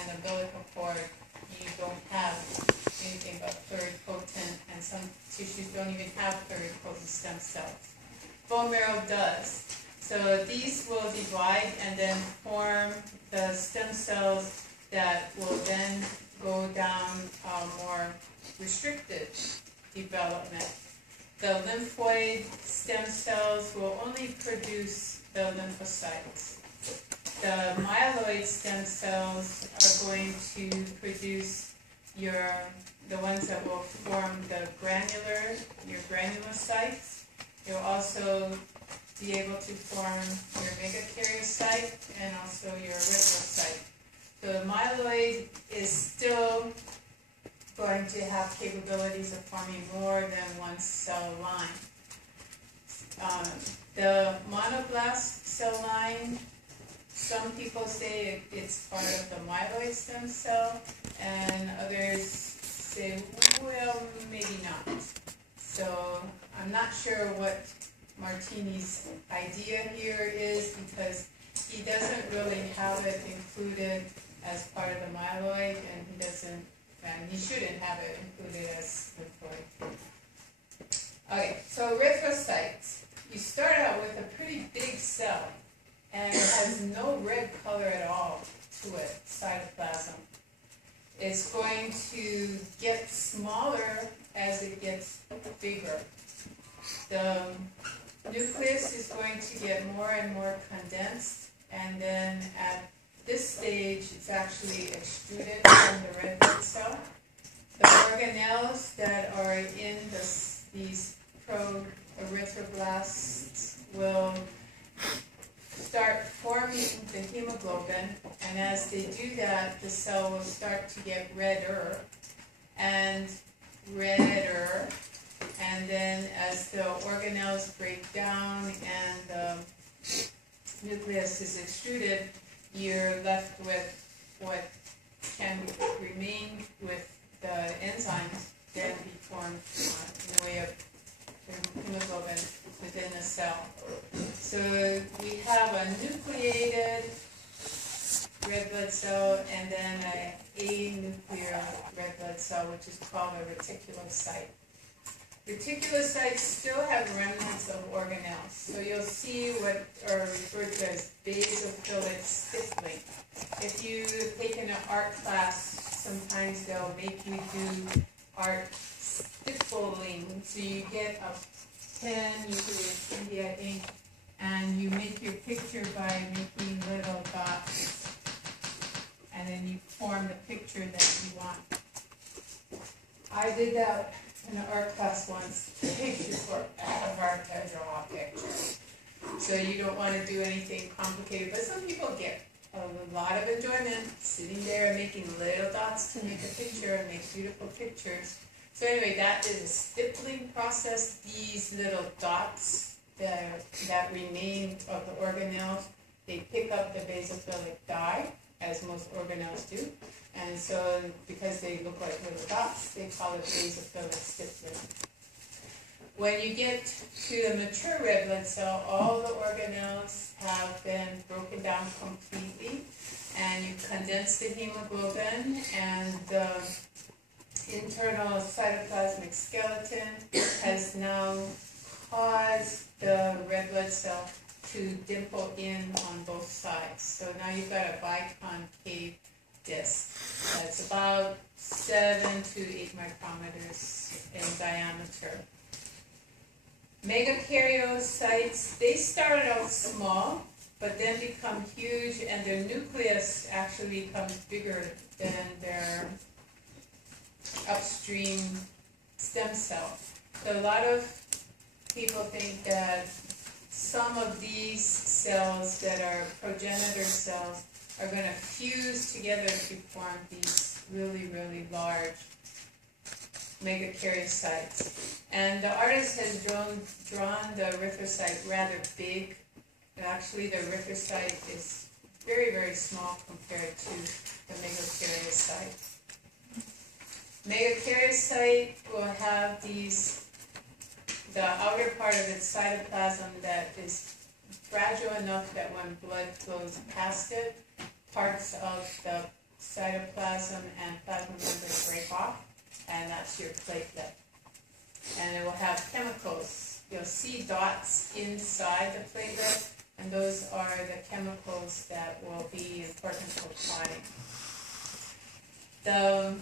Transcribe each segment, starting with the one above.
and umbilical cord, you don't have anything but pluripotent, and some tissues don't even have pluripotent stem cells. Bone marrow does. So these will divide and then form the stem cells that will then go down more restricted development. The lymphoid stem cells will only produce the lymphocytes. The myeloid stem cells are going to produce the ones that will form your granulocytes. You'll also be able to form your megakaryocyte and also your erythrocyte. So the myeloid is still going to have capabilities of forming more than one cell line. The monoblast cell line, some people say it's part of the myeloid stem cell, and others say, well, maybe not. So I'm not sure what Martini's idea here is, because he doesn't really have it included as part of the myeloid, and he shouldn't have it included as lymphoid. Okay, so erythrocytes. You start out with a pretty big cell, and it has no red color at all to it, cytoplasm. It's going to get smaller as it gets bigger. The nucleus is going to get more and more condensed, and then at this stage, it's actually extruded from the red blood cell. The organelles that are in these proerythroblasts will start forming the hemoglobin, and as they do that, the cell will start to get redder, and then as the organelles break down and the nucleus is extruded, you're left with what can remain with the enzymes then be formed in the way of hemoglobin within the cell. So we have a nucleated red blood cell and then an anuclear red blood cell, which is called a reticulocyte. Reticulocytes still have remnants of organelles. So you'll see what are referred to as basophilic stippling. If you've taken an art class, sometimes they'll make you do art stippling. So you get a pen, usually it's India ink, and you make your picture by making little dots. And then you form the picture that you want. I did that in an art class once. It's forever to draw a picture. So you don't want to do anything complicated, but some people get a lot of enjoyment sitting there and making little dots to make a picture and make beautiful pictures. So anyway, that is a stippling process. These little dots that remain of the organelles, they pick up the basophilic dye, as most organelles do. And so because they look like little dots, they call it basophilic stippling. When you get to the mature red blood cell, all the organelles have been broken down completely, and you condense the hemoglobin, and the internal cytoplasmic skeleton has now caused the red blood cell to dimple in on both sides. So now you've got a biconcave disc that's about 7 to 8 micrometers in diameter. Megakaryocytes, they start out small, but then become huge, and their nucleus actually becomes bigger than their upstream stem cell. So a lot of people think that some of these cells that are progenitor cells are going to fuse together to form these really, really large megakaryocytes. And the artist has drawn the erythrocyte rather big. And actually, the erythrocyte is very, very small compared to the megakaryocyte. Megakaryocyte will have the outer part of its cytoplasm that is fragile enough that when blood flows past it, parts of the cytoplasm and plasma membrane break off, and that's your platelet. And it will have chemicals. You'll see dots inside the platelet, and those are the chemicals that will be important for clotting. The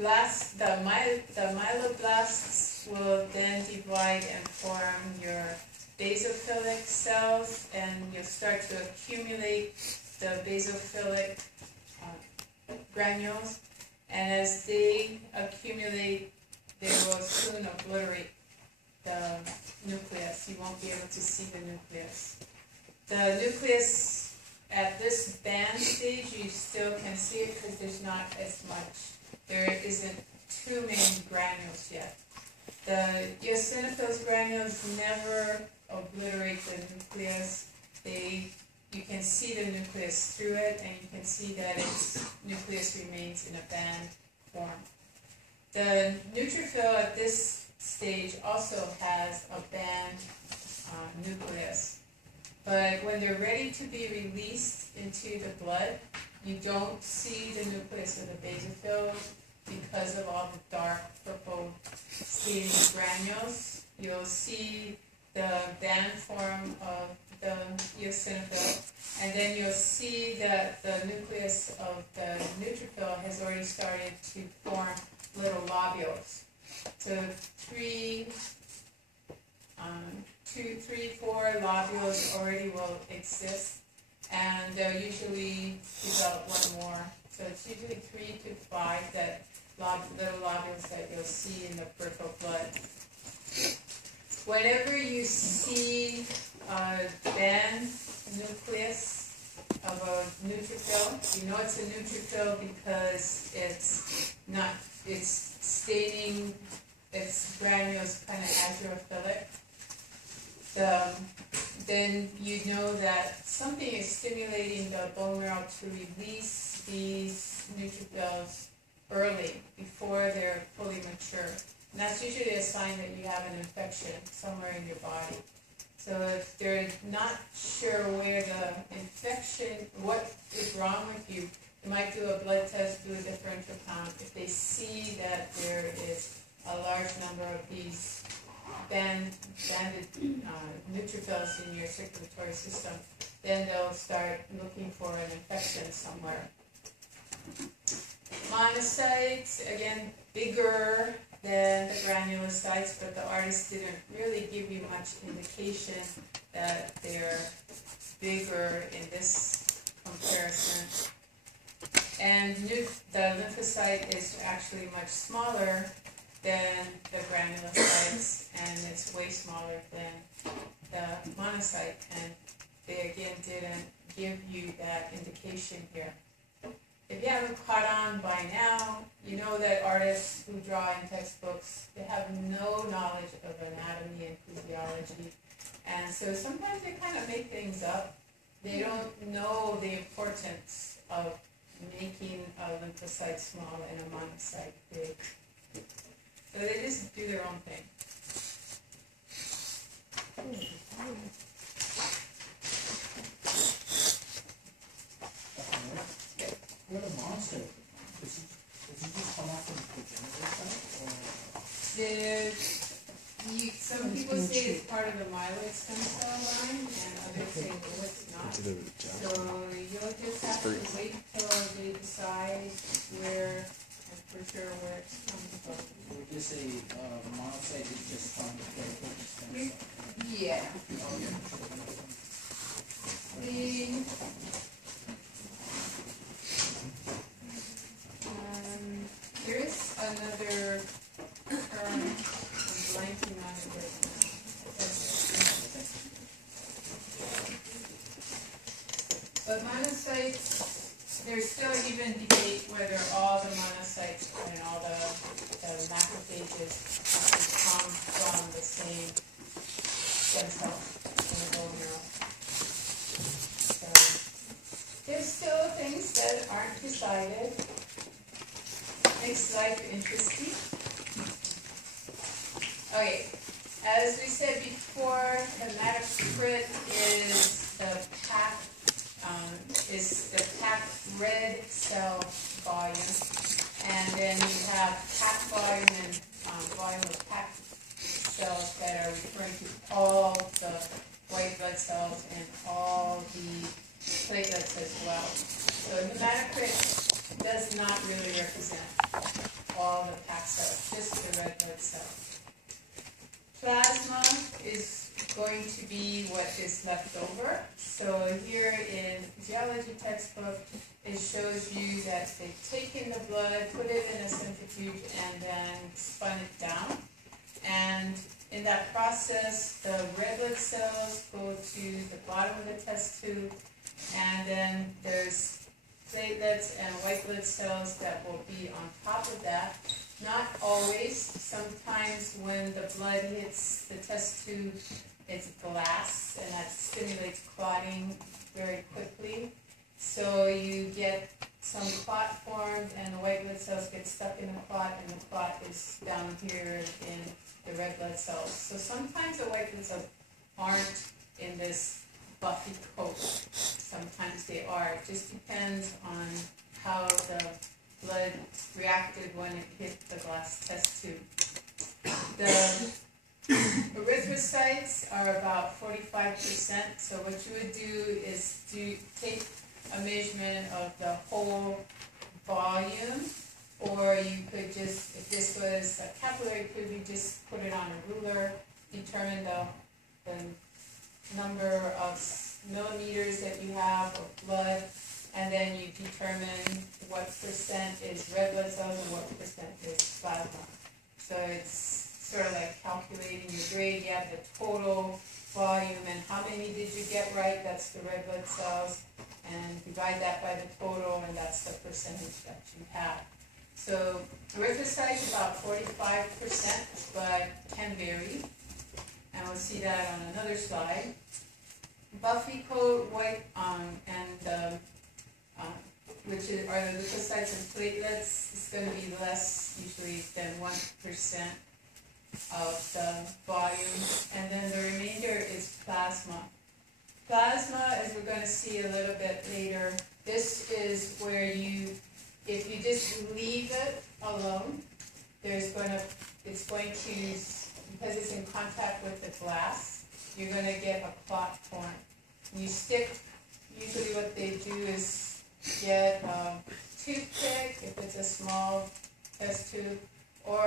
myeloblasts will then divide and form your basophilic cells, and you'll start to accumulate the basophilic granules, and as they accumulate, they will soon obliterate the nucleus. You won't be able to see the nucleus. The nucleus at this band stage, you still can see it because there's not as much. There isn't too many granules yet. The eosinophils granules never obliterate the nucleus. You can see the nucleus through it, and you can see that its nucleus remains in a band form. The neutrophil at this stage also has a band nucleus. But when they're ready to be released into the blood, you don't see the nucleus of the basophil because of all the dark purple staining granules. You'll see the band form of the eosinophil, and then you'll see that the nucleus of the neutrophil has already started to form little lobules. So 4 lobules already will exist, and they'll usually develop one more. So it's usually 3 to 5 little lobules that you'll see in the peripheral blood. Whenever you see a band nucleus of a neutrophil, you know it's a neutrophil because it's staining its granules kind of azurophilic. Then you know that something is stimulating the bone marrow to release these neutrophils early, before they're fully mature. And that's usually a sign that you have an infection somewhere in your body. So if they're not sure where the infection, what is wrong with you, they might do a blood test, do a differential count. If they see that there is a large number of these banded neutrophils in your circulatory system, then they'll start looking for an infection somewhere. Monocytes, again, bigger than the granulocytes, but the artist didn't really give you much indication that they're bigger in this comparison. And the lymphocyte is actually much smaller than the granulocytes, and it's way smaller than the monocyte, and they again didn't give you that indication here. If you haven't caught on by now, you know that artists who draw in textbooks, they have no knowledge of anatomy and physiology, and so sometimes they kind of make things up. They don't know the importance of making a lymphocyte small and a monocyte big. So they just do their own thing. What a monocyte. Does it just come off from the progenitor side? Some people say it's part of the myeloid stem cell line, and others say no, it's not. So you'll just have to wait till they decide where, and for sure where it's coming from. So we just say monocyte is just from the progenitor stem cell. Yeah. There is another term, I'm blanking on it right now. But monocytes, there's still even debate whether all the monocytes and all the macrophages actually come from the same stem cell in the bone marrow. So there's still things that aren't decided. Makes life interesting. Okay, as we said before, hematocrit is the packed red cell volume, and then you have packed volume and volume of packed cells that are referring to all the white blood cells and all the platelets as well. So hematocrit does not really represent all the packed cells, just the red blood cells. Plasma is going to be what is left over. So here in physiology textbook, it shows you that they've taken the blood, put it in a centrifuge, and then spun it down. And in that process, the red blood cells go to the bottom of the test tube, and then there's platelets and white blood cells that will be on top of that. Not always. Sometimes when the blood hits the test tube, it's glass, and that stimulates clotting very quickly. So you get some clot formed, and the white blood cells get stuck in the clot, and the clot is down here in the red blood cells. So sometimes the white blood cells aren't in this buffy coat. Sometimes they are. It just depends on how the blood reacted when it hit the glass test tube. The erythrocytes are about 45%. So what you would do is take a measurement of the whole volume, or you could just, if this was a capillary tube, you just put it on a ruler, determine the number of millimeters that you have of blood, and then you determine what percent is red blood cells and what percent is plasma. So it's sort of like calculating your grade. You have the total volume and how many did you get right, that's the red blood cells, and divide that by the total, and that's the percentage that you have. So erythrocytes about 45%, but can vary, and we'll see that on another slide. Buffy coat, white, which are the leukocytes and platelets, is going to be less usually than 1% of the volume, and then the remainder is plasma. Plasma, as we're going to see a little bit later, this is where if you just leave it alone, it's going to, because it's in contact with the glass, you're going to get a clot form. You stick, usually what they do is get a toothpick, if it's a small test tube, or